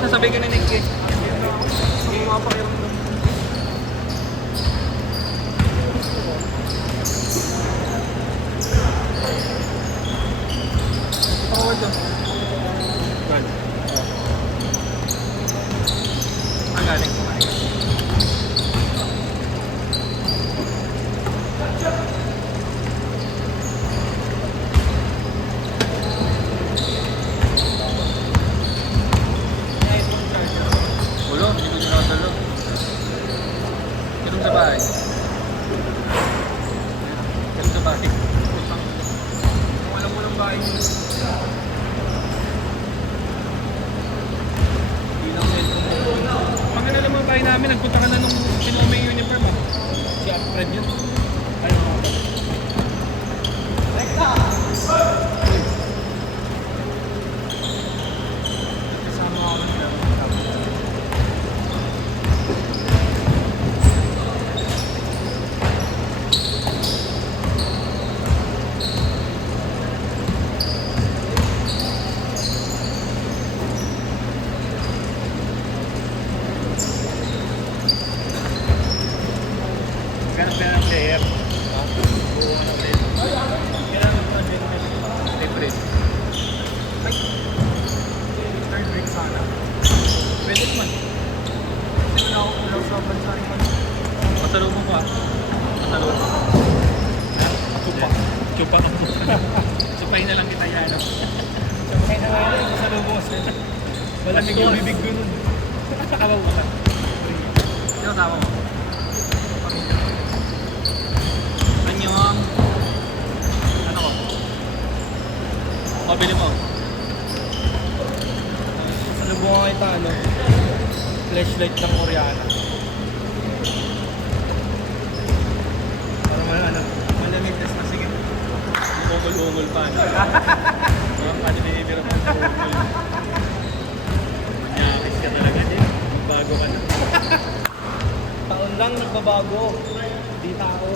sasabay ka na Nick eh. Sige, mapakiram mo. Forward doon. Good. Ang galing kumain ka. Ulo, hindi ko sinadalo. Ganun sa bahay. Ganun sa bahay. Kung alam mo ng bahay mo. Pag alam mo ang bahay namin, nagpunta ka na nung kinuha mo yung uniform ah. Si Alfred yun. Ayaw mo ako. Kasama ako nila. Ganun ba ng player? Oo, ng player. Kailangan mo na libre. Ay! Third break sana. Pwede naman. Hindi na ako kulang sa bansa rin man. Masalubong ko ah. Masalubong. Chupa. Chupa ka mo. Chupahin na lang kita yan. Sabay na nga yun. Masalubong ko sa'yo. Malamig yung bibig ko nun. Takawa mo ka. Sino tawa mo? Anyong. Ano ko? Pabili mo. Masalubong nga kita ano. Flashlight ng Oriana. Para ano. Malamig na sige. Ungol-ungol pa. Mga pwede binibira pa sa ungol. Manyakis ka talaga din. Bago ka na. Taon lang nagbabago. Di tao.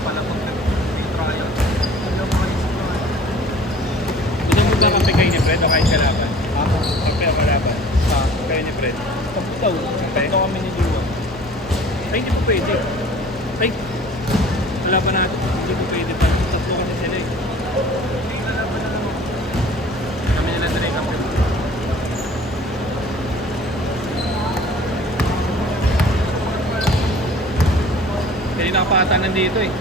Pala kung nag-trial. Ano mo yung Gusto mo ba kape kayo ni Fred o kahit kalaban? ako? Kape o kalaban? Sa Kayo ni Fred? kapitaw. Tatlo kami ni Diwa. Ay, hindi po pwede. Ay, wala pa natin. Hindi po pwede pa. Tatlo kasi sila eh. Kami nila sila eh. Kami. Kaya nakapata nandito eh.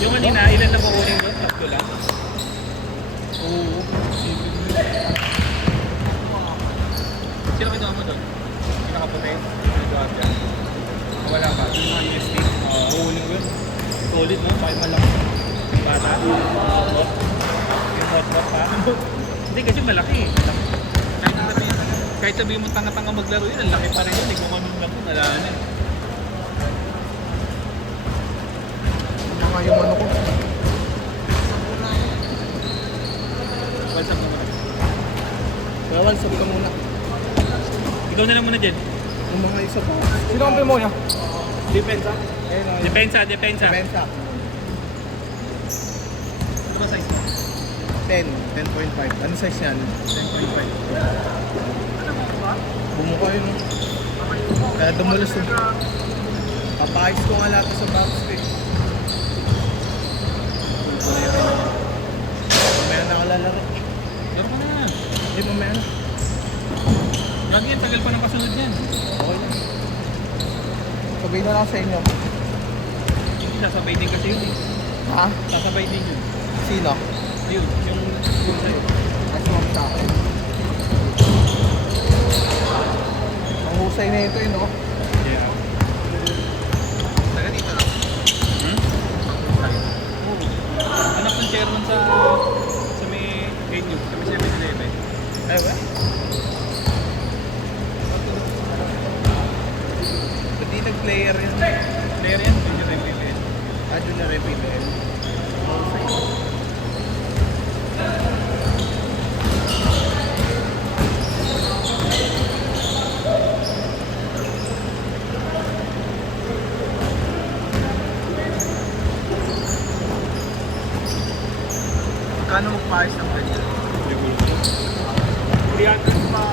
Yung kanina, ilan na kukunin doon? Tatlo lang? Oo. Sino kinuha mo doon? Yung nakaputi? Yung guardia? Wala pa. Yung mga UST? Kukunin ko yun. Solid no? Bakit malaki? Bata? Yung hot pa? Hindi kasi malaki eh. Kahit sabihin mo tanga-tanga maglaro yun, ang laki pa rin yun. Hindi ko manun lang kung wala na. Mga yung ano ko. What's up naman? Bawal, sabi ka muna. Ikaw na lang muna dyan. Yung mga isa pa. Sino ang mo niya? Depensa. Depensa. Depensa. Ano ba size? 10. 10.5. Ano size yan? 10.5. Bumuka yun. Kaya dumulos yun. Papayos ko nga lahat sa box eh. Mamaya na kalalaro. Garo ka na. Hindi, mamaya na. Lagi yan, tagal pa ng kasunod yan. Okay lang. Sabihin na lang sa inyo. Hindi, sasabay din kasi yun eh. Ha? Sasabay din yun. Sino? Yun, yung sa'yo. Mas mong sa akin. Ang husay na ito no? Yeah. Taga dito lang. Anak ng chairman sa may venue, sa may 7-Eleven. Ay, ba? Ba't di nag-player yun? Player yan, medyo repeat yan. Doon na repeat eh. 300 pa.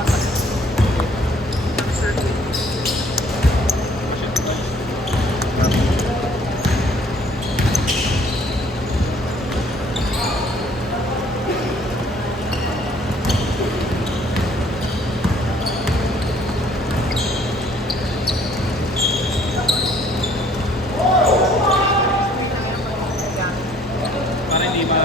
Para hindi ma...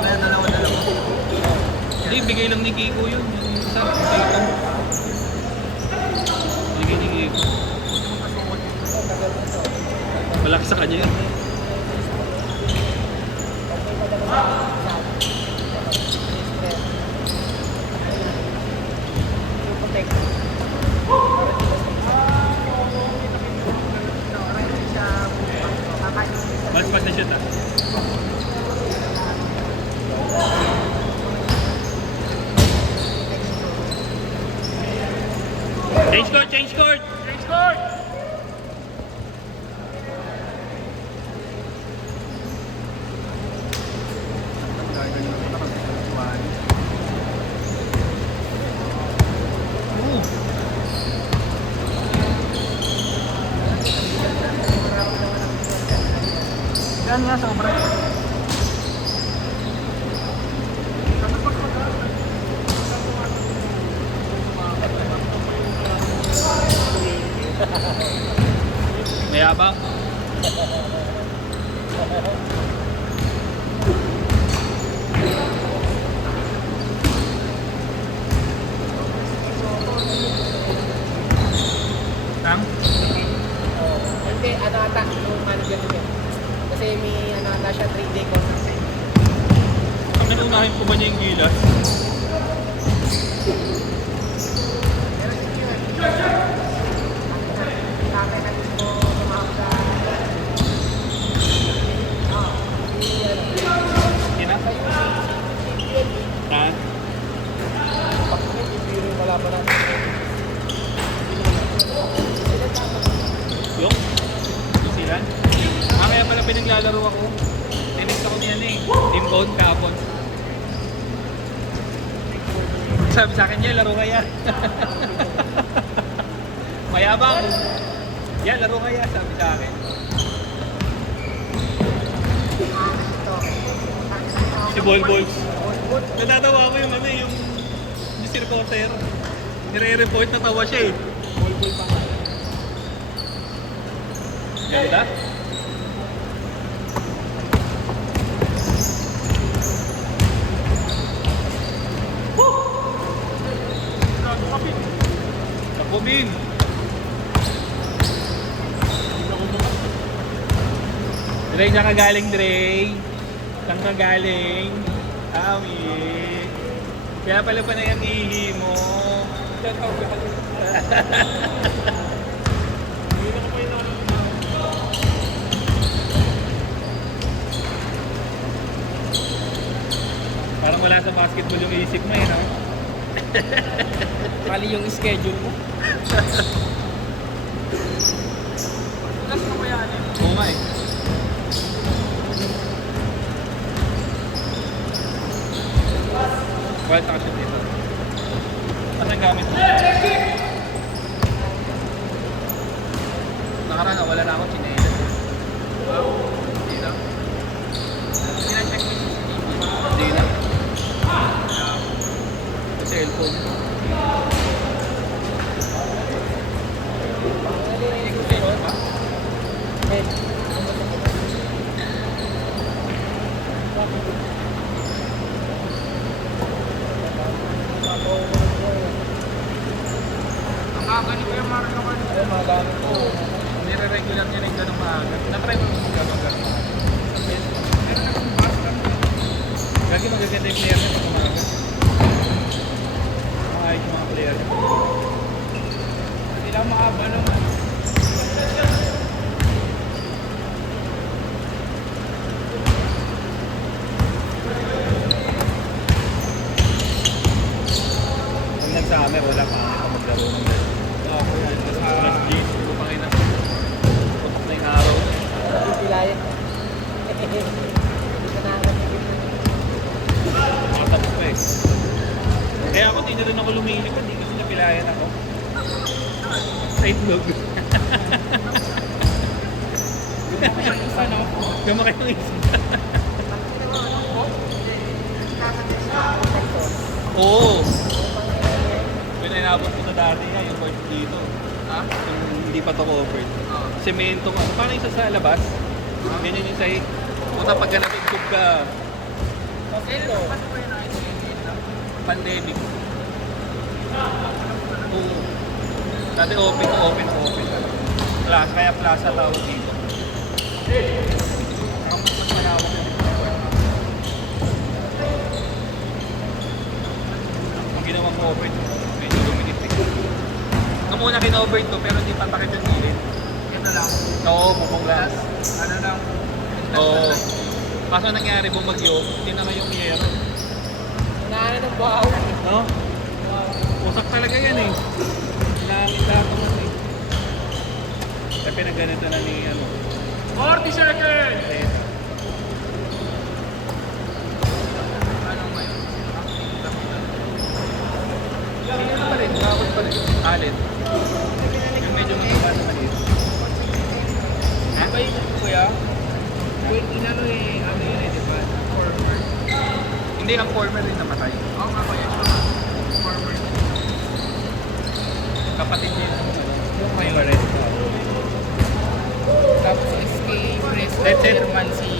Kaya dalawa-dalawa. Hindi, bigay lang ni Kiko yun. Yung isa, bigay lang. Bigay ni Kiko. Malaki sa kanya yun. Mas na siya ta. Change court! Change court! Change court! Yan nga, sobra. Mayabang. Tang? Hindi, ano ata, yung manager niya. Kasi may ano ata siya 3-day contract. Kami unahin po ba niya yung gilas? Pero sige yun. Sa akin na gusto tumawag sa... Kina? Ha? Pag bibiro yung malaban natin. Yung? Silan? Kaya pala pinaglalaro ako. Tennis ako niyan eh. Team Bone kahapon. Sabi sa akin niya, laro kaya. Mayabang. Yan, laro kaya, sabi sa akin. Si Bol. Natatawa ko yung ano yung Mr. Potter. Nire-report, natawa siya eh. Bol pa nga. Ganda? Takubin! Dre, saan ka galing, Dre? Saan ka galing? Awi. Kaya pala pa na yung ihi mo. Parang wala sa basketball yung isip mo eh, no? Mali yung schedule mo. Bukas mo kaya ano? Oo nga eh. Wild action dito. Ano ang gamit mo? Nakaraan, wala na ako chinelas. Hindi na. Sina-check mo yung CCTV. Hindi na. Sa cellphone. Nalilinig ko sa'yo, ba? Ben. Ang aga ni Kuya Mario ka. Ay, mga gamit ko. Nire-regular niya na yung ganong maaga. Na-try mo yung ganong maaga. Meron na kung bus lang. Lagi magaganda yung player niya pag umaga. Makayos yung mga player niya. Sila maaba naman. Pag nag-summer, wala pa ako maglaro ng ganun. Oo, yan. Alas 10, hindi ko pa kayo na. Putok na yung araw. Hindi sila Hindi ka nakakapigil. Tapos pa eh. Kaya ako, di na rin ako lumilipad. Di kasi napilayan ako. Sa itlog. Isa, no? Gumakay ng isa. Oo. Yun ay nabot ko na dati nga, yung court dito. Ha? Yung hindi pa to covered. Oo. Semento nga. Parang isa sa labas. Ganyan yung sa'yo. Puta pag natugtog ka, Ito. pandemic. Oo. Dati open. Plaza, kaya plaza tawag dito. Ang mas malawak yung ang ginawang open, medyo lumikit eh. Nung una kinover to, pero hindi patakit yung gilid. Yan na lang. Oo, bubong lang. Ano lang? Oo. Kaso nangyari, bumagyo, hindi naman yung yero. Inaano ng buhaw. No? Usak talaga yan eh. Langit lahat ng ano eh. Kaya pinagganito na ni ano. 40 seconds! Eh, Ano ba yun? ano pa rin, nakakot pa rin. Alin. Yung medyo mataba na maliit. Ano ba yun, kuya? Wait, inano eh, ano yun eh, di ba? Former. Hindi, ang former rin namatay. Oo nga kuya. Former. Kapatid niya yung ano, Yung may ngayon. barret. Tapos SK President That's it. Chairman si